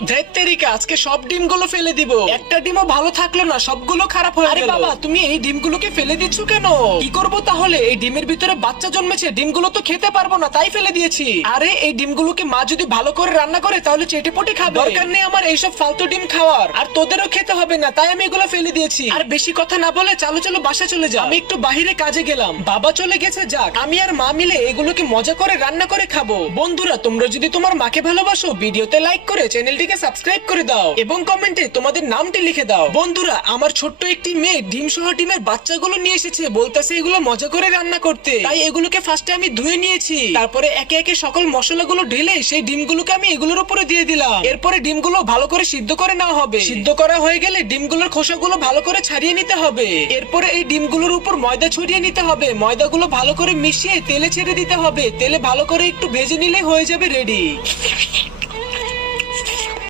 ধেত্তেরিকা, আজকে সব ডিমগুলো ফেলে দিব। একটা ডিমও ভালো থাকলো না, সবগুলো খারাপ হয়ে গেল। আরে বাবা, তুমি এই ডিমগুলোকে ফেলে দিচ্ছ কেন? কি করব তাহলে? এই ডিমের ভিতরে বাচ্চা জন্মেছে, ডিমগুলো তো খেতে পারবো না, তাই ফেলে দিয়েছি। আরে এই ডিমগুলোকে মা যদি ভালো করে রান্না করে তাহলে চেটেপটে খাবে। দরকার নেই আমার এইসব ফালতু ডিম খাওয়ার, আর তোদেরও খেতে হবে না, তাই আমি এগুলো ফেলে দিয়েছি। আর বেশি কথা না বলে চলো চলো বাসা চলে যাও। আমি একটু বাহিরে কাজে গেলাম, বাবা চলে গেছে, যাক আমি আর মা মিলে এগুলোকে মজা করে রান্না করে খাবো। বন্ধুরা, তোমরা যদি তোমার মাকে ভালোবাসো ভিডিওতে লাইক করে চ্যানেলটিকে সাবস্ক্রাইব করে দাও এবং কমেন্টে তোমাদের নামটি লিখে দাও। বন্ধুরা, আমার ছোট্ট একটি মেয়ে ডিম সহ ডিমের বাচ্চাগুলো নিয়ে এসেছে, বলতেছে এগুলো মজা করে রান্না করতে। তাই এগুলোকে ফার্স্টে আমি ধুয়ে নিয়েছি, তারপরে একে একে সকল মশলাগুলো ঢেলে সেই ডিমগুলোকে আমি এগুলোর উপরে দিয়ে দিলাম। এরপরে ডিমগুলো ভালো করে সিদ্ধ করে নেওয়া হবে। সিদ্ধ করা হয়ে গেলে ডিমগুলোর খোসাগুলো ভালো করে ছাড়িয়ে নিতে হবে। এরপরে এই ডিমগুলোর উপর ময়দা ছড়িয়ে নিতে হবে। ময়দাগুলো ভালো করে মিশিয়ে তেলে ছেড়ে দিতে হবে। তেলে ভালো করে একটু ভেজে নিলে হয়ে যাবে রেডি।